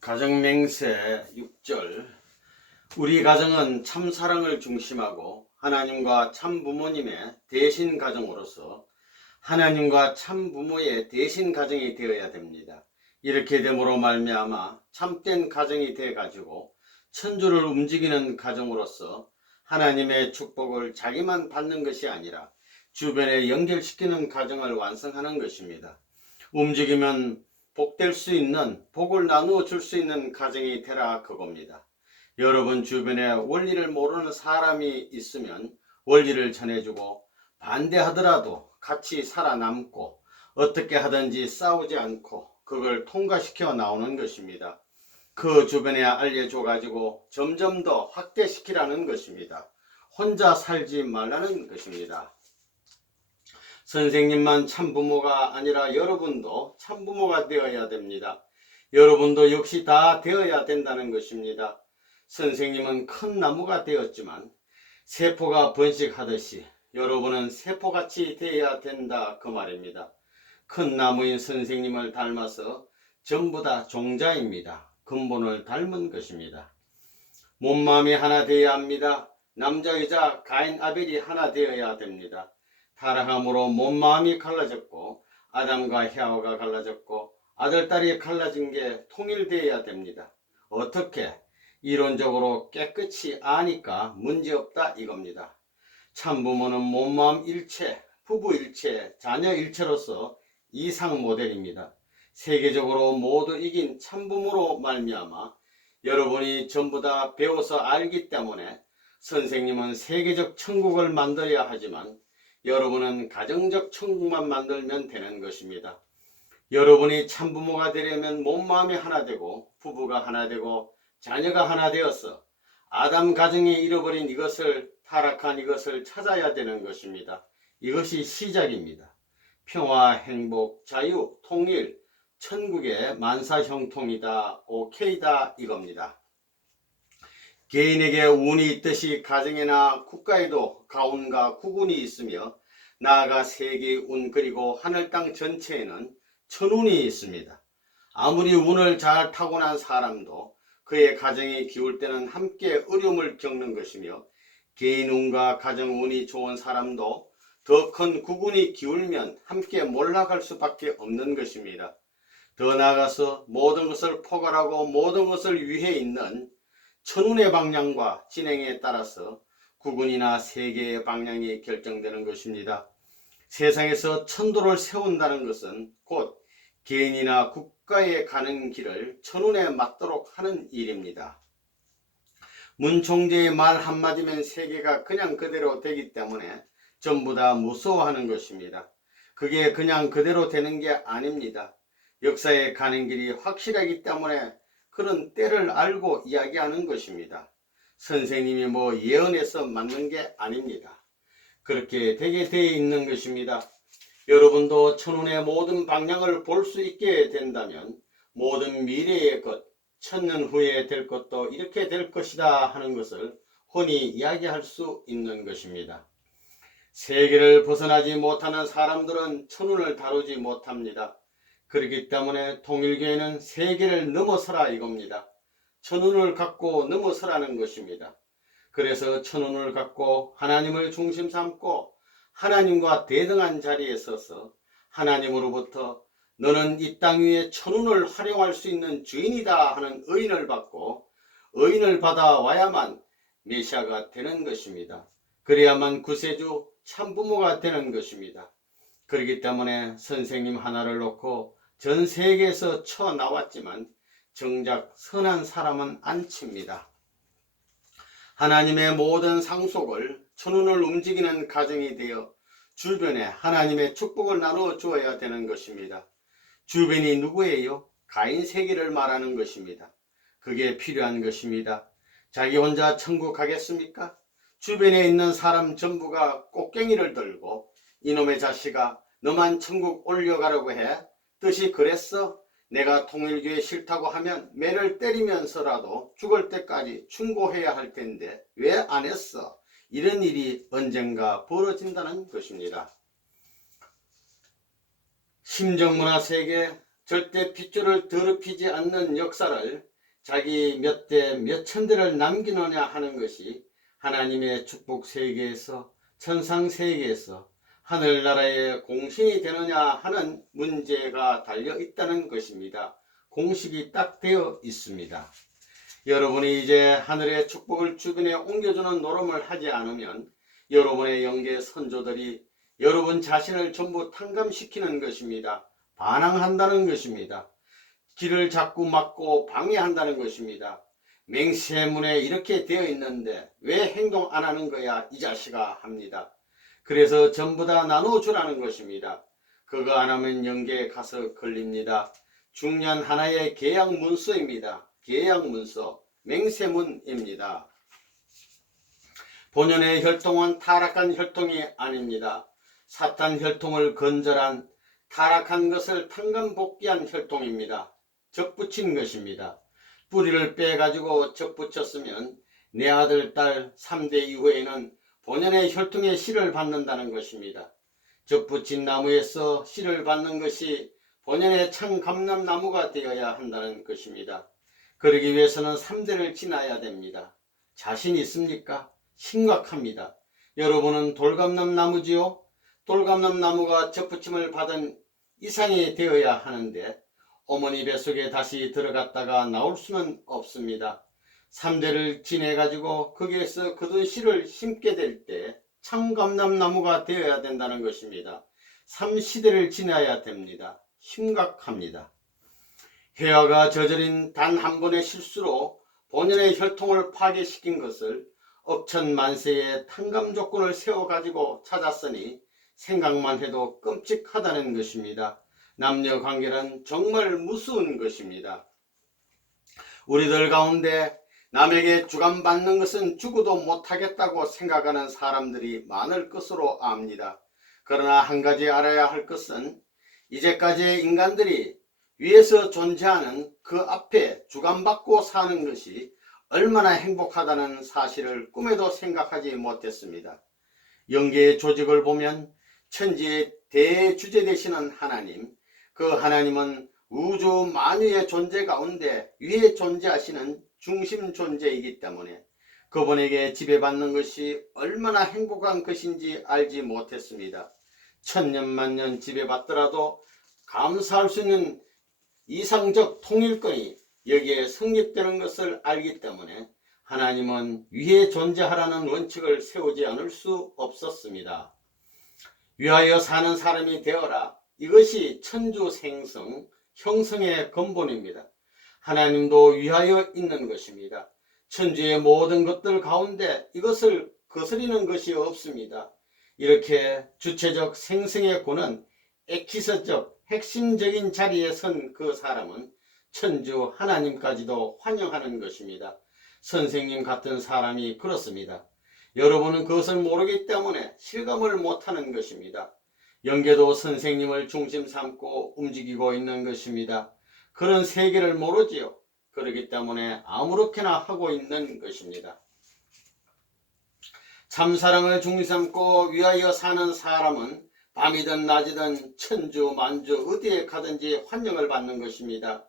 가정맹세 6절. 우리 가정은 참사랑을 중심하고 하나님과 참부모님의 대신 가정으로서 하나님과 참부모의 대신 가정이 되어야 됩니다. 이렇게 됨으로 말미암아 참된 가정이 돼 가지고 천주를 움직이는 가정으로서 하나님의 축복을 자기만 받는 것이 아니라 주변에 연결시키는 가정을 완성하는 것입니다. 움직이면 복될 수 있는, 복을 나누어 줄 수 있는 가정이 되라 그겁니다. 여러분 주변에 원리를 모르는 사람이 있으면 원리를 전해주고, 반대하더라도 같이 살아남고 어떻게 하든지 싸우지 않고 그걸 통과시켜 나오는 것입니다. 그 주변에 알려줘 가지고 점점 더 확대시키라는 것입니다. 혼자 살지 말라는 것입니다. 선생님만 참부모가 아니라 여러분도 참부모가 되어야 됩니다. 여러분도 역시 다 되어야 된다는 것입니다. 선생님은 큰 나무가 되었지만 세포가 번식하듯이 여러분은 세포같이 되어야 된다 그 말입니다. 큰 나무인 선생님을 닮아서 전부 다 종자입니다. 근본을 닮은 것입니다. 몸마음이 하나 되어야 합니다. 남자 여자 가인 아벨이 하나 되어야 됩니다. 타락함으로 몸마음이 갈라졌고 아담과 혜와가 갈라졌고 아들딸이 갈라진 게 통일되어야 됩니다. 어떻게? 이론적으로 깨끗이 아니까 문제없다 이겁니다. 참부모는 몸마음 일체, 부부 일체, 자녀 일체로서 이상 모델입니다. 세계적으로 모두 이긴 참부모로 말미암아 여러분이 전부 다 배워서 알기 때문에 선생님은 세계적 천국을 만들어야 하지만 여러분은 가정적 천국만 만들면 되는 것입니다. 여러분이 참부모가 되려면 몸마음이 하나 되고 부부가 하나 되고 자녀가 하나 되어서 아담 가정이 잃어버린 이것을, 타락한 이것을 찾아야 되는 것입니다. 이것이 시작입니다. 평화, 행복, 자유, 통일, 천국의 만사형통이다, 오케이다 이겁니다. 개인에게 운이 있듯이 가정이나 국가에도 가운과 구군이 있으며 나아가 세계의 운 그리고 하늘 땅 전체에는 천운이 있습니다. 아무리 운을 잘 타고난 사람도 그의 가정이 기울 때는 함께 어려움을 겪는 것이며 개인 운과 가정 운이 좋은 사람도 더 큰 구군이 기울면 함께 몰락할 수밖에 없는 것입니다. 더 나아가서 모든 것을 포괄하고 모든 것을 위해 있는 천운의 방향과 진행에 따라서 구군이나 세계의 방향이 결정되는 것입니다. 세상에서 천도를 세운다는 것은 곧 개인이나 국가에 가는 길을 천운에 맞도록 하는 일입니다. 문총재의 말 한마디면 세계가 그냥 그대로 되기 때문에 전부 다 무서워하는 것입니다. 그게 그냥 그대로 되는 게 아닙니다. 역사에 가는 길이 확실하기 때문에 그런 때를 알고 이야기하는 것입니다. 선생님이 뭐 예언해서 만든 게 아닙니다. 그렇게 되게 되어 있는 것입니다. 여러분도 천운의 모든 방향을 볼 수 있게 된다면 모든 미래의 것, 천년 후에 될 것도 이렇게 될 것이다 하는 것을 흔히 이야기할 수 있는 것입니다. 세계를 벗어나지 못하는 사람들은 천운을 다루지 못합니다. 그렇기 때문에 통일교회는 세계를 넘어서라 이겁니다. 천운을 갖고 넘어서라는 것입니다. 그래서 천운을 갖고 하나님을 중심 삼고 하나님과 대등한 자리에 서서 하나님으로부터 너는 이 땅 위에 천운을 활용할 수 있는 주인이다 하는 의인을 받고 의인을 받아와야만 메시아가 되는 것입니다. 그래야만 구세주 참부모가 되는 것입니다. 그렇기 때문에 선생님 하나를 놓고 전 세계에서 쳐나왔지만 정작 선한 사람은 안 칩니다. 하나님의 모든 상속을 천운을 움직이는 가정이 되어 주변에 하나님의 축복을 나누어 주어야 되는 것입니다. 주변이 누구예요? 가인 세계를 말하는 것입니다. 그게 필요한 것입니다. 자기 혼자 천국 가겠습니까? 주변에 있는 사람 전부가 꽃갱이를 들고 이놈의 자식아 너만 천국 올려가려고 해? 뜻이 그랬어? 내가 통일교회 싫다고 하면 매를 때리면서라도 죽을 때까지 충고해야 할 텐데 왜 안 했어? 이런 일이 언젠가 벌어진다는 것입니다. 심정문화 세계, 절대 핏줄을 더럽히지 않는 역사를 자기 몇 대 몇천 대를 남기느냐 하는 것이 하나님의 축복 세계에서 천상 세계에서 하늘나라의 공신이 되느냐 하는 문제가 달려 있다는 것입니다. 공식이 딱 되어 있습니다. 여러분이 이제 하늘의 축복을 주변에 옮겨주는 노름을 하지 않으면 여러분의 영계 선조들이 여러분 자신을 전부 탕감시키는 것입니다. 반항한다는 것입니다. 길을 자꾸 막고 방해한다는 것입니다. 맹세문에 이렇게 되어 있는데 왜 행동 안 하는 거야 이 자식아 합니다. 그래서 전부 다 나눠주라는 것입니다. 그거 안 하면 영계에 가서 걸립니다. 중요한 하나의 계약 문서입니다. 계약 문서, 맹세문입니다. 본연의 혈통은 타락한 혈통이 아닙니다. 사탄 혈통을 건절한 타락한 것을 탕감복귀한 혈통입니다. 접붙인 것입니다. 뿌리를 빼가지고 접붙였으면 내 아들, 딸 3대 이후에는 본연의 혈통의 씨를 받는다는 것입니다. 접붙인 나무에서 씨를 받는 것이 본연의 참감람나무가 되어야 한다는 것입니다. 그러기 위해서는 3대를 지나야 됩니다. 자신 있습니까? 심각합니다. 여러분은 돌감람나무지요? 돌감람나무가 접붙임을 받은 이상이 되어야 하는데 어머니 뱃속에 다시 들어갔다가 나올 수는 없습니다. 3대를 지내가지고 거기에서 거둔 씨를 심게 될 때 참감람나무가 되어야 된다는 것입니다. 3시대를 지나야 됩니다. 심각합니다. 혜화가 저지른 단 한 번의 실수로 본연의 혈통을 파괴시킨 것을 억천만세의 탕감 조건을 세워가지고 찾았으니 생각만 해도 끔찍하다는 것입니다. 남녀 관계는 정말 무서운 것입니다. 우리들 가운데 남에게 주관받는 것은 죽어도 못하겠다고 생각하는 사람들이 많을 것으로 압니다. 그러나 한 가지 알아야 할 것은 이제까지의 인간들이 위에서 존재하는 그 앞에 주관받고 사는 것이 얼마나 행복하다는 사실을 꿈에도 생각하지 못했습니다. 영계의 조직을 보면 천지의 대주제 되시는 하나님, 그 하나님은 우주 만유의 존재 가운데 위에 존재하시는 중심 존재이기 때문에 그분에게 지배받는 것이 얼마나 행복한 것인지 알지 못했습니다. 천년만년 지배받더라도 감사할 수 있는 이상적 통일권이 여기에 성립되는 것을 알기 때문에 하나님은 위에 존재하라는 원칙을 세우지 않을 수 없었습니다. 위하여 사는 사람이 되어라. 이것이 천주생성, 형성의 근본입니다. 하나님도 위하여 있는 것입니다. 천주의 모든 것들 가운데 이것을 거스리는 것이 없습니다. 이렇게 주체적 생성의 고는 엑기서적 핵심적인 자리에 선 그 사람은 천주 하나님까지도 환영하는 것입니다. 선생님 같은 사람이 그렇습니다. 여러분은 그것을 모르기 때문에 실감을 못하는 것입니다. 영계도 선생님을 중심 삼고 움직이고 있는 것입니다. 그런 세계를 모르지요. 그렇기 때문에 아무렇게나 하고 있는 것입니다. 참사랑을 중심 삼고 위하여 사는 사람은 밤이든 낮이든 천주 만주 어디에 가든지 환영을 받는 것입니다.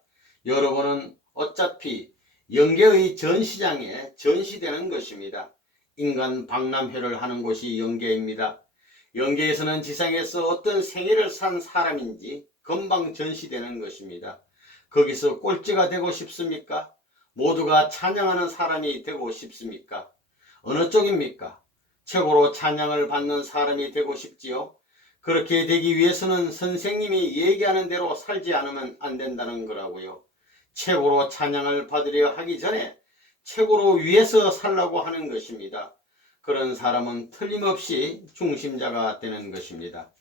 여러분은 어차피 영계의 전시장에 전시되는 것입니다. 인간 박람회를 하는 곳이 영계입니다. 영계에서는 지상에서 어떤 생애를 산 사람인지 금방 전시되는 것입니다. 거기서 꼴찌가 되고 싶습니까? 모두가 찬양하는 사람이 되고 싶습니까? 어느 쪽입니까? 최고로 찬양을 받는 사람이 되고 싶지요? 그렇게 되기 위해서는 선생님이 얘기하는 대로 살지 않으면 안 된다는 거라고요. 최고로 찬양을 받으려 하기 전에 최고로 위에서 살라고 하는 것입니다. 그런 사람은 틀림없이 중심자가 되는 것입니다.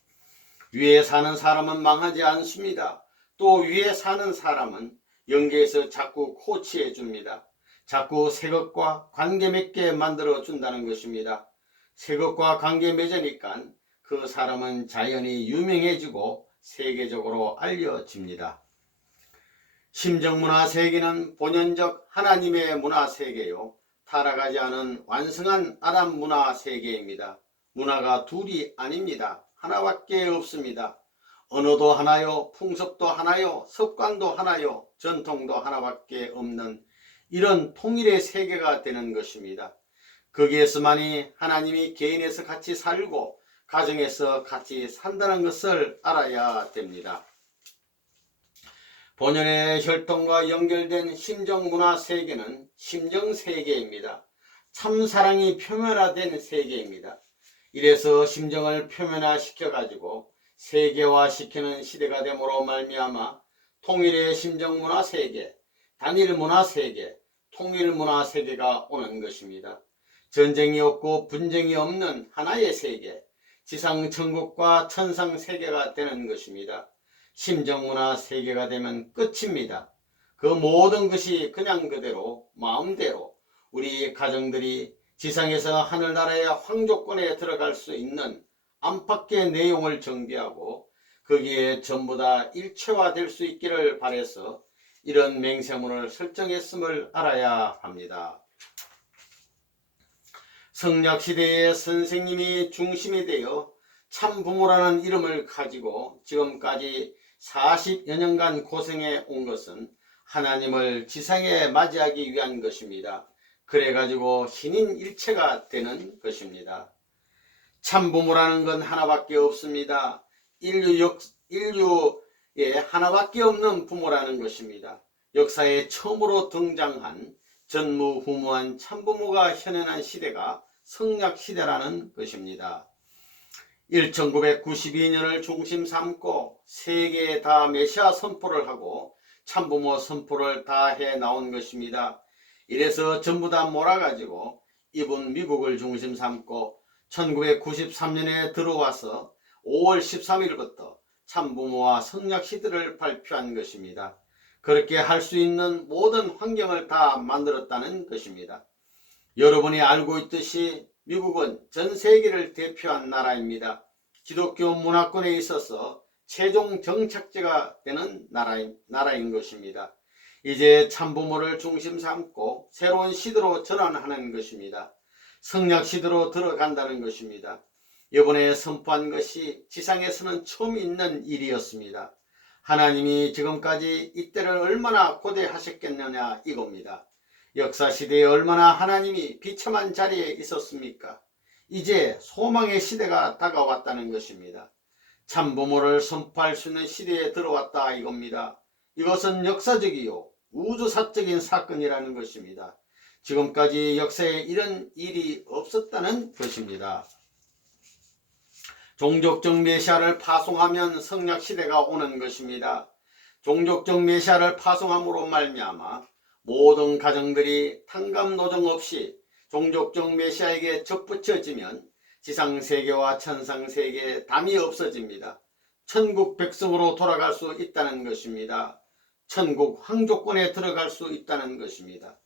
위에 사는 사람은 망하지 않습니다. 또 위에 사는 사람은 영계에서 자꾸 코치해 줍니다. 자꾸 새 것과 관계 맺게 만들어 준다는 것입니다. 새 것과 관계 맺으니까 그 사람은 자연히 유명해지고 세계적으로 알려집니다. 심정문화세계는 본연적 하나님의 문화세계요, 타락하지 않은 완성한 아담 문화세계입니다. 문화가 둘이 아닙니다. 하나밖에 없습니다. 언어도 하나요, 풍습도 하나요, 습관도 하나요, 전통도 하나밖에 없는 이런 통일의 세계가 되는 것입니다. 거기에서만이 하나님이 개인에서 같이 살고 가정에서 같이 산다는 것을 알아야 됩니다. 본연의 혈통과 연결된 심정문화 세계는 심정세계입니다. 참사랑이 표면화된 세계입니다. 이래서 심정을 표면화시켜 가지고 세계화시키는 시대가 되므로 말미암아 통일의 심정문화 세계, 단일문화 세계, 통일문화 세계가 오는 것입니다. 전쟁이 없고 분쟁이 없는 하나의 세계, 지상천국과 천상세계가 되는 것입니다. 심정문화 세계가 되면 끝입니다. 그 모든 것이 그냥 그대로 마음대로 우리 가정들이 지상에서 하늘나라의 황조권에 들어갈 수 있는 안팎의 내용을 정비하고 거기에 전부 다 일체화될 수 있기를 바라서 이런 맹세문을 설정했음을 알아야 합니다. 성약시대의 선생님이 중심이 되어 참부모라는 이름을 가지고 지금까지 40여 년간 고생해 온 것은 하나님을 지상에 맞이하기 위한 것입니다. 그래가지고 신인일체가 되는 것입니다. 참부모라는 건 하나밖에 없습니다. 인류에 하나밖에 없는 부모라는 것입니다. 역사에 처음으로 등장한 전무후무한 참부모가 현현한 시대가 성약시대라는 것입니다. 1992년을 중심 삼고 세계에 다 메시아 선포를 하고 참부모 선포를 다 해 나온 것입니다. 이래서 전부 다 몰아가지고 이분 미국을 중심 삼고 1993년에 들어와서 5월 13일부터 참부모와 성약시대를 발표한 것입니다. 그렇게 할 수 있는 모든 환경을 다 만들었다는 것입니다. 여러분이 알고 있듯이 미국은 전 세계를 대표한 나라입니다. 기독교 문화권에 있어서 최종 정착지가 되는 나라인 것입니다. 이제 참부모를 중심 삼고 새로운 시대로 전환하는 것입니다. 성약시대로 들어간다는 것입니다. 이번에 선포한 것이 지상에서는 처음 있는 일이었습니다. 하나님이 지금까지 이때를 얼마나 고대하셨겠느냐 이겁니다. 역사시대에 얼마나 하나님이 비참한 자리에 있었습니까? 이제 소망의 시대가 다가왔다는 것입니다. 참부모를 선포할 수 있는 시대에 들어왔다 이겁니다. 이것은 역사적이요 우주사적인 사건이라는 것입니다. 지금까지 역사에 이런 일이 없었다는 것입니다. 종족적 메시아를 파송하면 성약시대가 오는 것입니다. 종족적 메시아를 파송함으로 말미암아 모든 가정들이 탕감노정 없이 종족적 메시아에게 접붙여지면 지상세계와 천상세계에 담이 없어집니다. 천국 백성으로 돌아갈 수 있다는 것입니다. 천국 황조권에 들어갈 수 있다는 것입니다.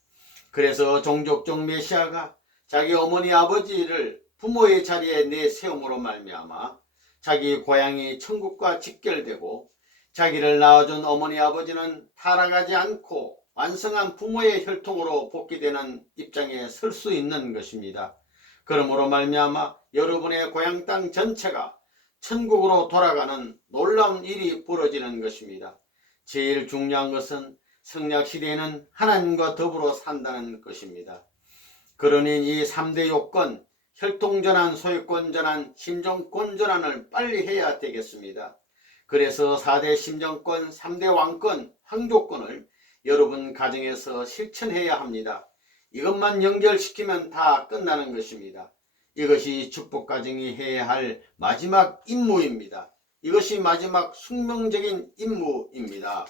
그래서 종족적 메시아가 자기 어머니 아버지를 부모의 자리에 내세움으로 말미암아 자기 고향이 천국과 직결되고 자기를 낳아준 어머니 아버지는 타락하지 않고 완성한 부모의 혈통으로 복귀되는 입장에 설 수 있는 것입니다. 그러므로 말미암아 여러분의 고향 땅 전체가 천국으로 돌아가는 놀라운 일이 벌어지는 것입니다. 제일 중요한 것은 성약시대에는 하나님과 더불어 산다는 것입니다. 그러니 이 3대 요건, 혈통전환, 소유권전환, 심정권전환을 빨리 해야 되겠습니다. 그래서 4대 심정권, 3대 왕권, 황조권을 여러분 가정에서 실천해야 합니다. 이것만 연결시키면 다 끝나는 것입니다. 이것이 축복가정이 해야 할 마지막 임무입니다. 이것이 마지막 숙명적인 임무입니다.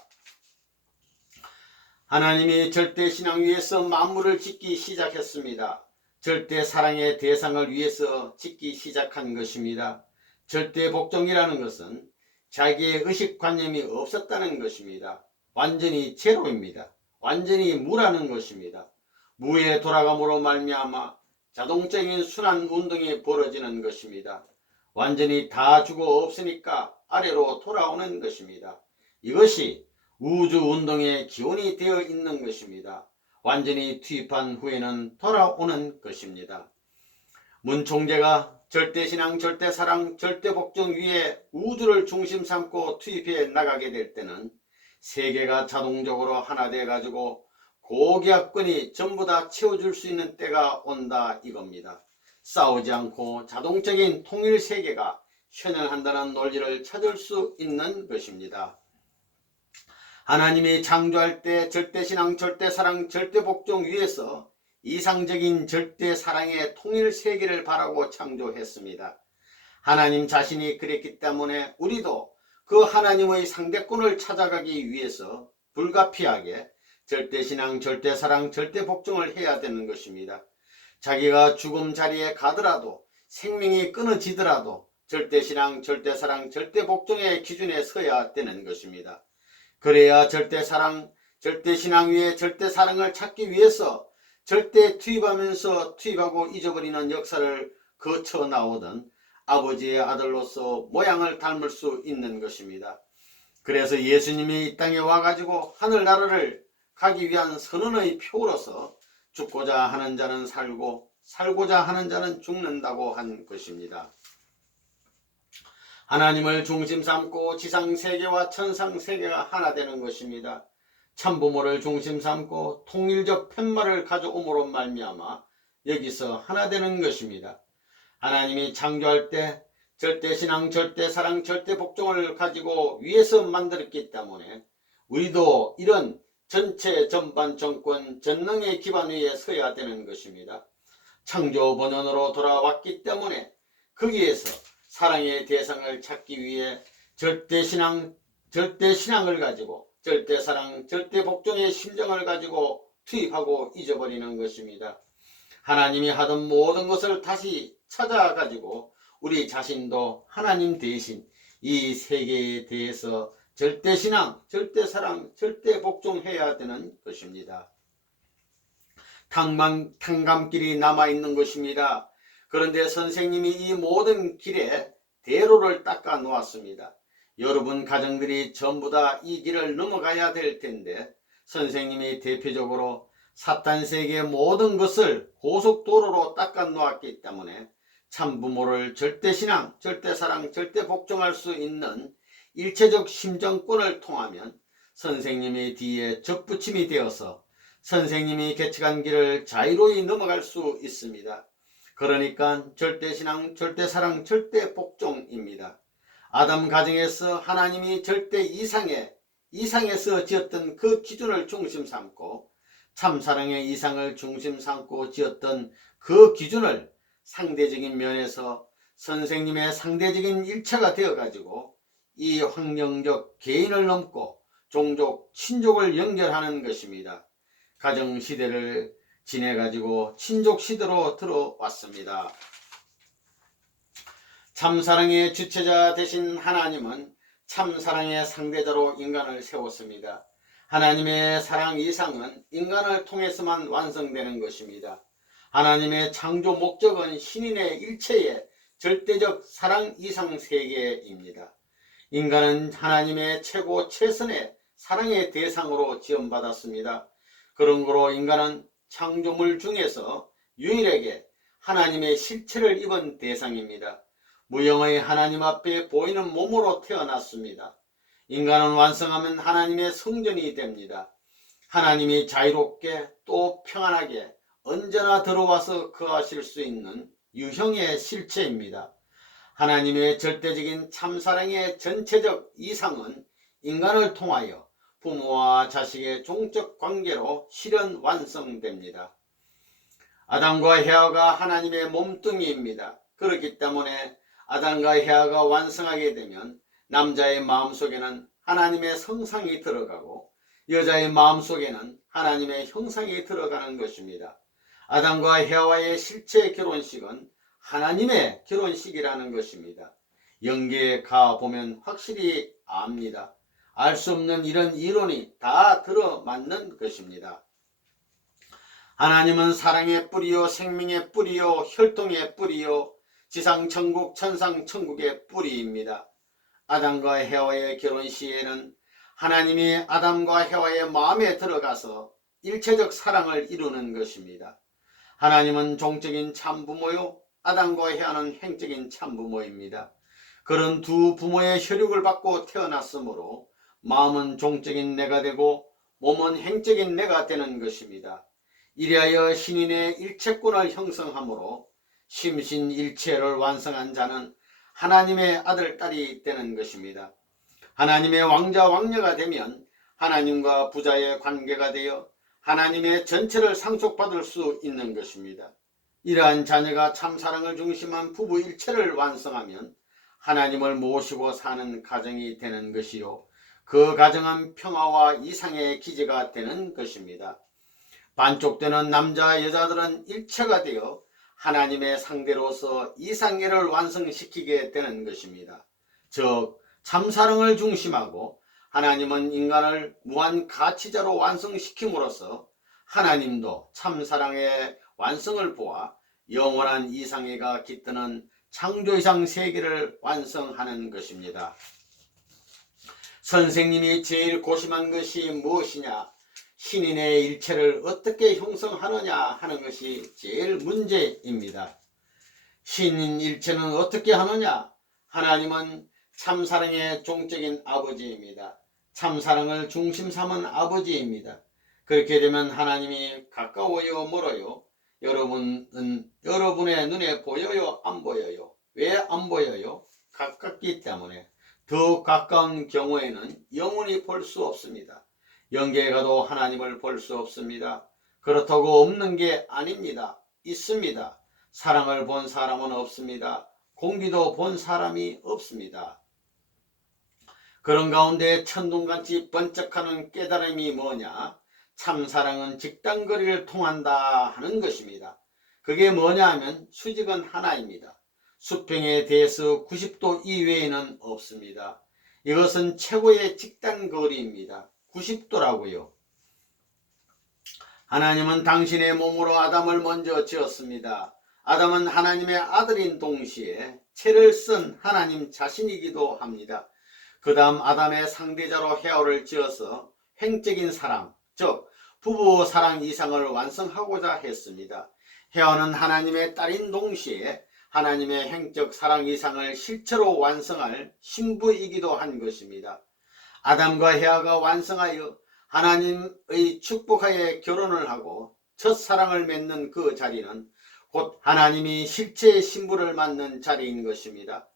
하나님이 절대신앙 위에서 만물을 짓기 시작했습니다. 절대사랑의 대상을 위해서 짓기 시작한 것입니다. 절대복종이라는 것은 자기의 의식관념이 없었다는 것입니다. 완전히 제로입니다. 완전히 무라는 것입니다. 무에 돌아감으로 말미암아 자동적인 순환운동이 벌어지는 것입니다. 완전히 다 죽어 없으니까 아래로 돌아오는 것입니다. 이것이 우주운동의 기원이 되어 있는 것입니다. 완전히 투입한 후에는 돌아오는 것입니다. 문 총재가 절대신앙, 절대사랑, 절대복종 위에 우주를 중심 삼고 투입해 나가게 될 때는 세계가 자동적으로 하나 돼 가지고 고기압권이 전부 다 채워줄 수 있는 때가 온다 이겁니다. 싸우지 않고 자동적인 통일 세계가 현현한다는 논리를 찾을 수 있는 것입니다. 하나님이 창조할 때 절대신앙, 절대사랑, 절대복종 위에서 이상적인 절대사랑의 통일 세계를 바라고 창조했습니다. 하나님 자신이 그랬기 때문에 우리도 그 하나님의 상대권을 찾아가기 위해서 불가피하게 절대신앙, 절대사랑, 절대복종을 해야 되는 것입니다. 자기가 죽음 자리에 가더라도 생명이 끊어지더라도 절대신앙, 절대사랑, 절대복종의 기준에 서야 되는 것입니다. 그래야 절대사랑, 절대신앙 위에 절대사랑을 찾기 위해서 절대 투입하면서 투입하고 잊어버리는 역사를 거쳐 나오던 아버지의 아들로서 모양을 닮을 수 있는 것입니다. 그래서 예수님이 이 땅에 와가지고 하늘나라를 가기 위한 선언의 표로서 죽고자 하는 자는 살고 살고자 하는 자는 죽는다고 한 것입니다. 하나님을 중심 삼고 지상세계와 천상세계가 하나 되는 것입니다. 참부모를 중심 삼고 통일적 팻말을 가져옴으로 말미암아 여기서 하나 되는 것입니다. 하나님이 창조할 때 절대신앙, 절대사랑, 절대복종을 가지고 위에서 만들었기 때문에 우리도 이런 전체 전반 정권 전능의 기반 위에 서야 되는 것입니다. 창조 본원으로 돌아왔기 때문에 거기에서 사랑의 대상을 찾기 위해 절대신앙을 가지고 절대사랑, 절대복종의 심정을 가지고 투입하고 잊어버리는 것입니다. 하나님이 하던 모든 것을 다시 찾아가지고 우리 자신도 하나님 대신 이 세계에 대해서 절대신앙, 절대사랑, 절대복종해야 되는 것입니다. 탕감길이 남아있는 것입니다. 그런데 선생님이 이 모든 길에 대로를 닦아 놓았습니다. 여러분 가정들이 전부 다 이 길을 넘어가야 될 텐데 선생님이 대표적으로 사탄세계의 모든 것을 고속도로로 닦아 놓았기 때문에 참부모를 절대신앙, 절대사랑, 절대복종할 수 있는 일체적 심정권을 통하면 선생님이 뒤에 접붙임이 되어서 선생님이 개척한 길을 자유로이 넘어갈 수 있습니다. 그러니까 절대신앙, 절대사랑, 절대복종입니다. 아담 가정에서 하나님이 절대 이상에서 지었던 그 기준을 중심 삼고 참사랑의 이상을 중심 삼고 지었던 그 기준을 상대적인 면에서 선생님의 상대적인 일체가 되어가지고 이 환경적 개인을 넘고 종족, 친족을 연결하는 것입니다. 가정시대를 지내가지고 친족시대로 들어왔습니다. 참사랑의 주체자 되신 하나님은 참사랑의 상대자로 인간을 세웠습니다. 하나님의 사랑 이상은 인간을 통해서만 완성되는 것입니다. 하나님의 창조 목적은 신인의 일체의 절대적 사랑 이상 세계입니다. 인간은 하나님의 최고 최선의 사랑의 대상으로 지원받았습니다. 그런 거로 인간은 창조물 중에서 유일하게 하나님의 실체를 입은 대상입니다. 무형의 하나님 앞에 보이는 몸으로 태어났습니다. 인간은 완성하면 하나님의 성전이 됩니다. 하나님이 자유롭게 또 평안하게 언제나 들어와서 거하실 수 있는 유형의 실체입니다. 하나님의 절대적인 참사랑의 전체적 이상은 인간을 통하여 부모와 자식의 종적 관계로 실현 완성됩니다. 아담과 헤아가 하나님의 몸뚱이입니다. 그렇기 때문에 아담과 헤아가 완성하게 되면 남자의 마음속에는 하나님의 성상이 들어가고 여자의 마음속에는 하나님의 형상이 들어가는 것입니다. 아담과 헤아와의 실체 결혼식은 하나님의 결혼식이라는 것입니다. 영계에 가보면 확실히 압니다. 알 수 없는 이런 이론이 다 들어맞는 것입니다. 하나님은 사랑의 뿌리요, 생명의 뿌리요, 혈통의 뿌리요, 지상 천국, 천상 천국의 뿌리입니다. 아담과 헤와의 결혼 시에는 하나님이 아담과 헤와의 마음에 들어가서 일체적 사랑을 이루는 것입니다. 하나님은 종적인 참부모요, 아담과 헤아는 횡적인 참부모입니다. 그런 두 부모의 혈육을 받고 태어났으므로 마음은 종적인 내가 되고 몸은 행적인 내가 되는 것입니다. 이리하여 신인의 일체권을 형성함으로 심신일체를 완성한 자는 하나님의 아들, 딸이 되는 것입니다. 하나님의 왕자, 왕녀가 되면 하나님과 부자의 관계가 되어 하나님의 전체를 상속받을 수 있는 것입니다. 이러한 자녀가 참사랑을 중심한 부부 일체를 완성하면 하나님을 모시고 사는 가정이 되는 것이요, 그 가정은 평화와 이상의 기제가 되는 것입니다. 반쪽되는 남자 여자들은 일체가 되어 하나님의 상대로서 이상계를 완성시키게 되는 것입니다. 즉 참사랑을 중심하고 하나님은 인간을 무한 가치자로 완성시킴으로써 하나님도 참사랑의 완성을 보아 영원한 이상애가 깃드는 창조이상 세계를 완성하는 것입니다. 선생님이 제일 고심한 것이 무엇이냐? 신인의 일체를 어떻게 형성하느냐 하는 것이 제일 문제입니다. 신인 일체는 어떻게 하느냐? 하나님은 참사랑의 종적인 아버지입니다. 참사랑을 중심 삼은 아버지입니다. 그렇게 되면 하나님이 가까워요, 멀어요? 여러분은 여러분의 눈에 보여요, 안 보여요? 왜 안 보여요? 가깝기 때문에. 더 가까운 경우에는 영원히 볼 수 없습니다. 영계에 가도 하나님을 볼 수 없습니다. 그렇다고 없는 게 아닙니다. 있습니다. 사랑을 본 사람은 없습니다. 공기도 본 사람이 없습니다. 그런 가운데 천둥같이 번쩍하는 깨달음이 뭐냐? 참사랑은 직단거리를 통한다 하는 것입니다. 그게 뭐냐 하면 수직은 하나입니다. 수평에 대해서 90도 이외에는 없습니다. 이것은 최고의 직단거리입니다. 90도라고요. 하나님은 당신의 몸으로 아담을 먼저 지었습니다. 아담은 하나님의 아들인 동시에 채를 쓴 하나님 자신이기도 합니다. 그 다음 아담의 상대자로 헤아를 지어서 횡적인 사랑, 즉 부부 사랑 이상을 완성하고자 했습니다. 헤아는 하나님의 딸인 동시에 하나님의 행적 사랑 이상을 실체로 완성할 신부이기도 한 것입니다. 아담과 헤아가 완성하여 하나님의 축복하에 결혼을 하고 첫사랑을 맺는 그 자리는 곧 하나님이 실체의 신부를 맞는 자리인 것입니다.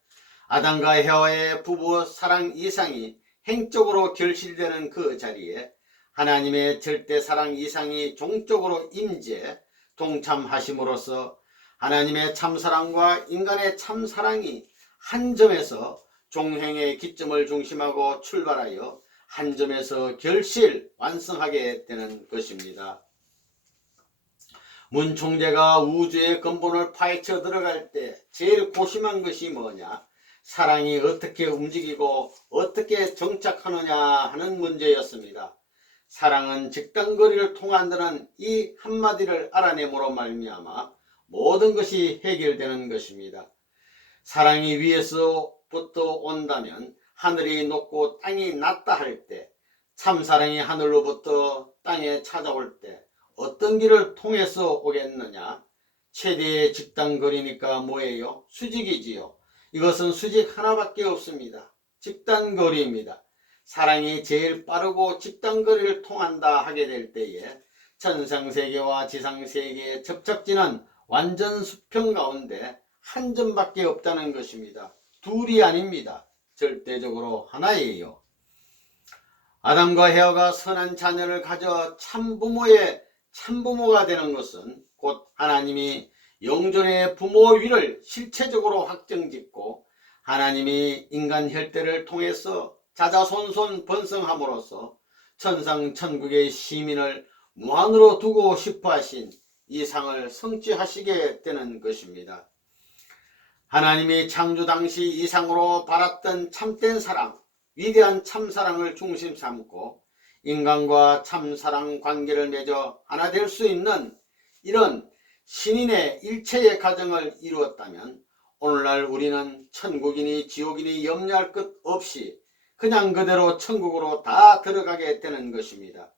아담과 헤아의 부부 사랑 이상이 행적으로 결실되는 그 자리에 하나님의 절대 사랑 이상이 종적으로 임재 동참하심으로써 하나님의 참사랑과 인간의 참사랑이 한 점에서 종행의 기점을 중심하고 출발하여 한 점에서 결실 완성하게 되는 것입니다. 문 총재가 우주의 근본을 파헤쳐 들어갈 때 제일 고심한 것이 뭐냐? 사랑이 어떻게 움직이고 어떻게 정착하느냐 하는 문제였습니다. 사랑은 직단거리를 통한다는 이 한마디를 알아내므로 말미암아 모든 것이 해결되는 것입니다. 사랑이 위에서부터 온다면 하늘이 높고 땅이 낮다 할 때, 참사랑이 하늘로부터 땅에 찾아올 때 어떤 길을 통해서 오겠느냐? 최대의 직단거리니까 뭐예요? 수직이지요. 이것은 수직 하나밖에 없습니다. 직단거리입니다. 사랑이 제일 빠르고 직단거리를 통한다 하게 될 때에 천상세계와 지상세계의 접착지는 완전 수평 가운데 한 점밖에 없다는 것입니다. 둘이 아닙니다. 절대적으로 하나예요. 아담과 헤아가 선한 자녀를 가져 참부모의 참부모가 되는 것은 곧 하나님이 영존의 부모 위를 실체적으로 확정짓고 하나님이 인간 혈대를 통해서 자자손손 번성함으로써 천상천국의 시민을 무한으로 두고 싶어 하신 이 상을 성취하시게 되는 것입니다. 하나님이 창조 당시 이상으로 바랐던 참된 사랑, 위대한 참사랑을 중심 삼고 인간과 참사랑 관계를 맺어 하나 될 수 있는 이런 신인의 일체의 가정을 이루었다면 오늘날 우리는 천국이니 지옥이니 염려할 것 없이 그냥 그대로 천국으로 다 들어가게 되는 것입니다.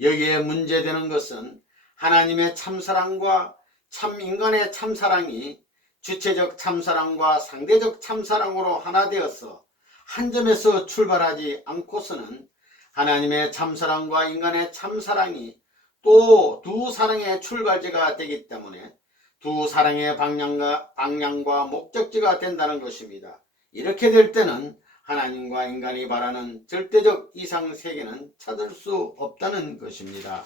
여기에 문제되는 것은 하나님의 참사랑과 참인간의 참사랑이 주체적 참사랑과 상대적 참사랑으로 하나 되어서 한 점에서 출발하지 않고서는 하나님의 참사랑과 인간의 참사랑이 또 두 사랑의 출발지가 되기 때문에 두 사랑의 방향과 목적지가 된다는 것입니다. 이렇게 될 때는 하나님과 인간이 바라는 절대적 이상 세계는 찾을 수 없다는 것입니다.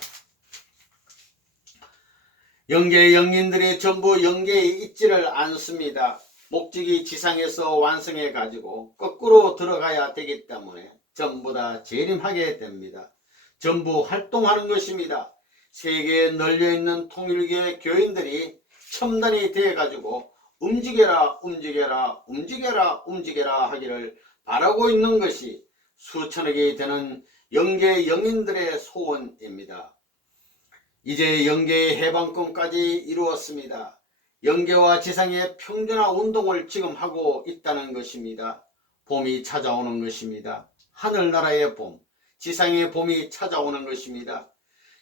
영계의 영인들이 전부 영계에 있지를 않습니다. 목적이 지상에서 완성해 가지고 거꾸로 들어가야 되기 때문에 전부 다 재림하게 됩니다. 전부 활동하는 것입니다. 세계에 널려있는 통일교의 교인들이 첨단이 되어 가지고 움직여라 움직여라 움직여라 움직여라 하기를 바라고 있는 것이 수천억이 되는 영계 영인들의 소원입니다. 이제 영계의 해방권까지 이루었습니다. 영계와 지상의 평준화 운동을 지금 하고 있다는 것입니다. 봄이 찾아오는 것입니다. 하늘나라의 봄, 지상의 봄이 찾아오는 것입니다.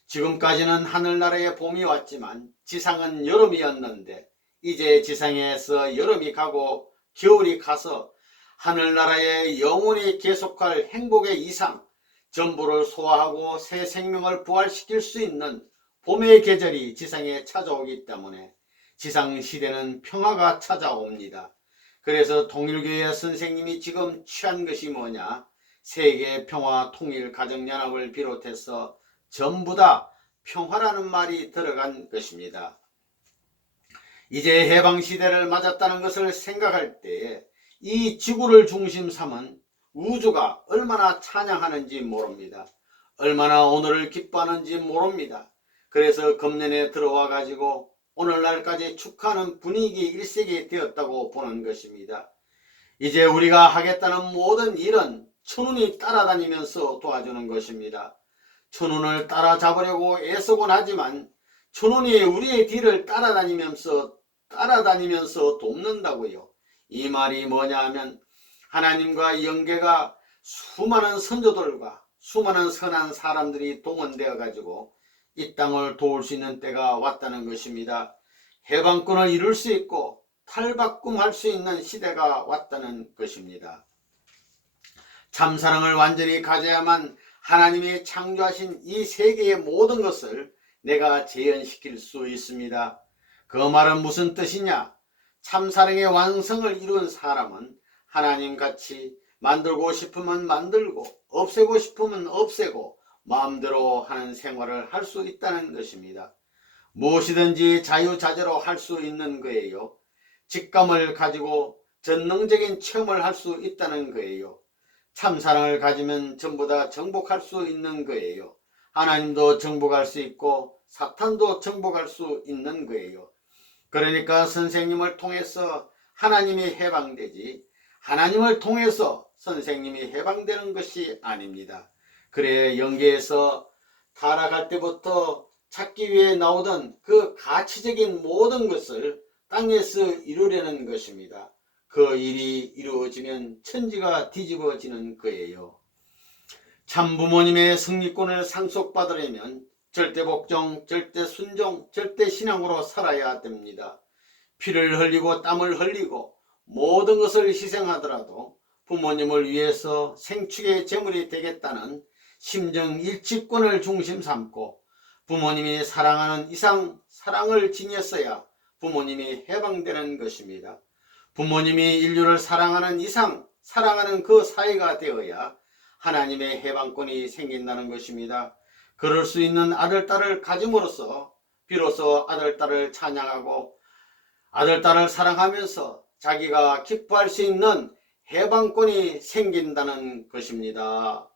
지금까지는 하늘나라의 봄이 왔지만 지상은 여름이었는데 이제 지상에서 여름이 가고 겨울이 가서 하늘나라의 영원히 계속할 행복의 이상, 전부를 소화하고 새 생명을 부활시킬 수 있는 봄의 계절이 지상에 찾아오기 때문에 지상시대는 평화가 찾아옵니다. 그래서 통일교회 선생님이 지금 취한 것이 뭐냐? 세계 평화 통일 가정연합을 비롯해서 전부 다 평화라는 말이 들어간 것입니다. 이제 해방시대를 맞았다는 것을 생각할 때에 이 지구를 중심 삼은 우주가 얼마나 찬양하는지 모릅니다. 얼마나 오늘을 기뻐하는지 모릅니다. 그래서 금년에 들어와 가지고 오늘날까지 축하하는 분위기 일색이 되었다고 보는 것입니다. 이제 우리가 하겠다는 모든 일은 천운이 따라다니면서 도와주는 것입니다. 천운을 따라잡으려고 애쓰곤 하지만 천운이 우리의 뒤를 따라다니면서 돕는다고요. 이 말이 뭐냐 하면 하나님과 영계가 수많은 선조들과 수많은 선한 사람들이 동원되어 가지고 이 땅을 도울 수 있는 때가 왔다는 것입니다. 해방권을 이룰 수 있고 탈바꿈할 수 있는 시대가 왔다는 것입니다. 참사랑을 완전히 가져야만 하나님이 창조하신 이 세계의 모든 것을 내가 재현시킬 수 있습니다. 그 말은 무슨 뜻이냐? 참사랑의 완성을 이룬 사람은 하나님같이 만들고 싶으면 만들고 없애고 싶으면 없애고 마음대로 하는 생활을 할 수 있다는 것입니다. 무엇이든지 자유자재로 할 수 있는 거예요. 직감을 가지고 전능적인 체험을 할 수 있다는 거예요. 참사랑을 가지면 전부 다 정복할 수 있는 거예요. 하나님도 정복할 수 있고 사탄도 정복할 수 있는 거예요. 그러니까 선생님을 통해서 하나님이 해방되지 하나님을 통해서 선생님이 해방되는 것이 아닙니다. 그래 영계에서 타락할 때부터 찾기 위해 나오던 그 가치적인 모든 것을 땅에서 이루려는 것입니다. 그 일이 이루어지면 천지가 뒤집어지는 거예요. 참 부모님의 승리권을 상속받으려면 절대 복종, 절대 순종, 절대 신앙으로 살아야 됩니다. 피를 흘리고 땀을 흘리고 모든 것을 희생하더라도 부모님을 위해서 생축의 제물이 되겠다는 심정 일치권을 중심 삼고 부모님이 사랑하는 이상 사랑을 지녔어야 부모님이 해방되는 것입니다. 부모님이 인류를 사랑하는 이상 사랑하는 그 사이가 되어야 하나님의 해방권이 생긴다는 것입니다. 그럴 수 있는 아들, 딸을 가짐으로써 비로소 아들, 딸을 찬양하고 아들, 딸을 사랑하면서 자기가 기뻐할 수 있는 해방권이 생긴다는 것입니다.